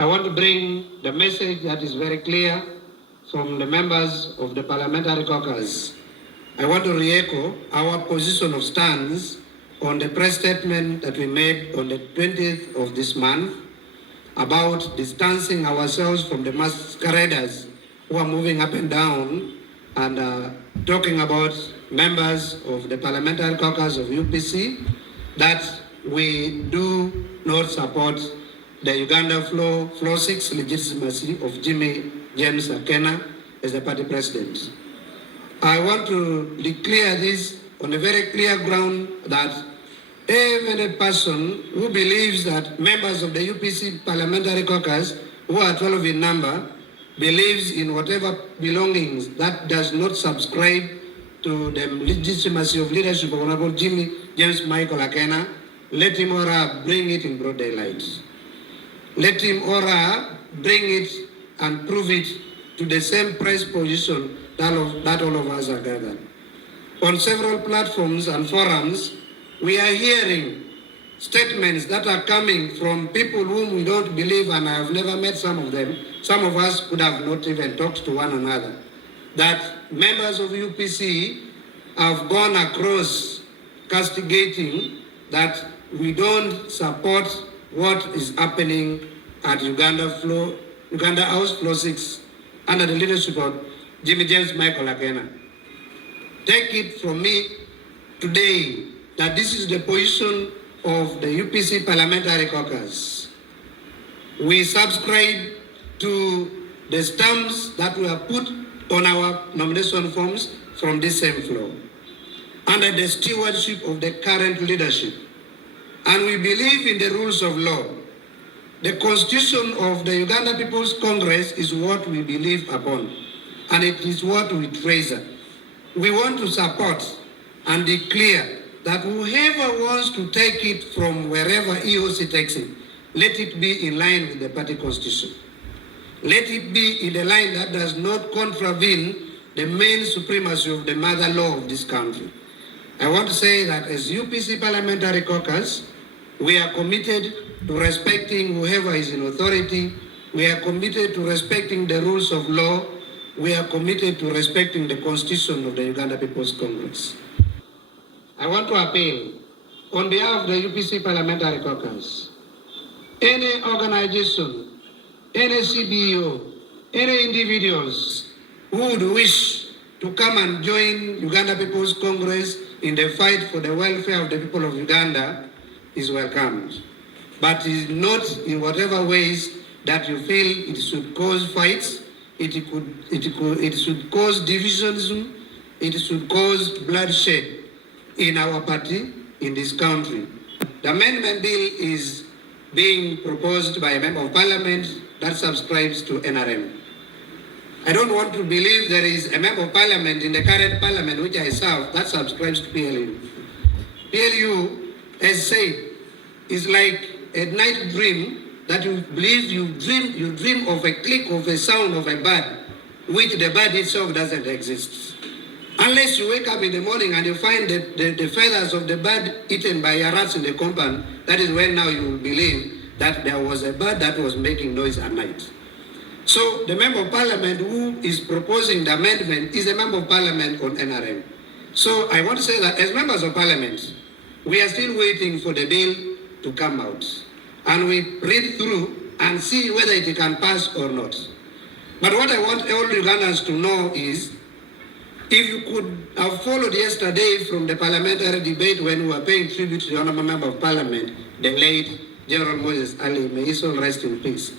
I want to bring the message that is very clear from the members of the Parliamentary Caucus. I want to re-echo our position of stance on the press statement that we made on the 20th of this month about distancing ourselves from the masqueraders who are moving up and down and talking about members of the Parliamentary Caucus of UPC, that we do not support the Uganda Floor 6 legitimacy of Jimmy James Akena as the party president. I want to declare this on a very clear ground that even a person who believes that members of the UPC Parliamentary Caucus, who are 12 in number, believes in whatever belongings that does not subscribe to the legitimacy of leadership of Honorable Jimmy James Michael Akena, let him or her bring it in broad daylight. Let him or her bring it and prove it to the same press position that all of us are gathered. On several platforms and forums, we are hearing statements that are coming from people whom we don't believe, and I have never met some of them. Some of us could have not even talked to one another. That members of UPC have gone across castigating that we don't support what is happening at Uganda House Floor 6 under the leadership of Jimmy James Michael Akena. Take it from me today that this is the position of the UPC Parliamentary Caucus. We subscribe to the stamps that were put on our nomination forms from this same floor under the stewardship of the current leadership. And we believe in the rules of law. The constitution of the Uganda People's Congress is what we believe upon, and it is what we treasure. We want to support and declare that whoever wants to take it from wherever he or she takes it, let it be in line with the party constitution. Let it be in a line that does not contravene the main supremacy of the mother law of this country. I want to say that as UPC Parliamentary Caucus, we are committed to respecting whoever is in authority. We are committed to respecting the rules of law. We are committed to respecting the constitution of the Uganda People's Congress. I want to appeal on behalf of the UPC Parliamentary Caucus, any organization, any CBO, any individuals who would wish to come and join Uganda People's Congress in the fight for the welfare of the people of Uganda is welcomed. But is not in whatever ways that you feel it should cause fights, it should cause divisionism, it should cause bloodshed in our party, in this country. The amendment bill is being proposed by a member of parliament that subscribes to NRM. I don't want to believe there is a member of parliament in the current parliament which I serve that subscribes to PLU. PLU, as said, is like a night dream that you believe you dream of a click of a sound of a bird, which the bird itself doesn't exist. Unless you wake up in the morning and you find the feathers of the bird eaten by rats in the compound, that is when now you will believe that there was a bird that was making noise at night. So the member of parliament who is proposing the amendment is a member of parliament on NRM. So I want to say that as members of parliament, we are still waiting for the bill to come out. And we read through and see whether it can pass or not. But what I want all Ugandans to know is, if you could have followed yesterday from the parliamentary debate when we were paying tribute to the Honourable Member of Parliament, the late General Moses Ali, may his soul rest in peace.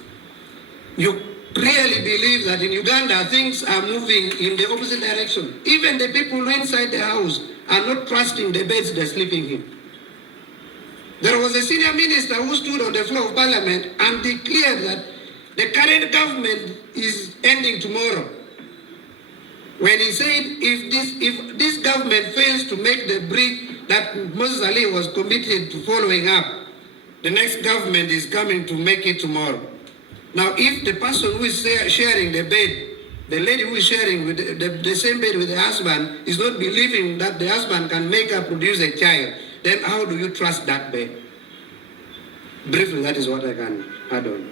You really believe that in Uganda things are moving in the opposite direction. Even the people inside the house are not trusting the beds they're sleeping in. There was a senior minister who stood on the floor of parliament and declared that the current government is ending tomorrow. When he said if this government fails to make the brick that Moses Ali was committed to following up, the next government is coming to make it tomorrow. Now, if the person who is sharing the bed, the lady who is sharing with the same bed with the husband, is not believing that the husband can make her produce a child, then how do you trust that bed? Briefly, that is what I can add on.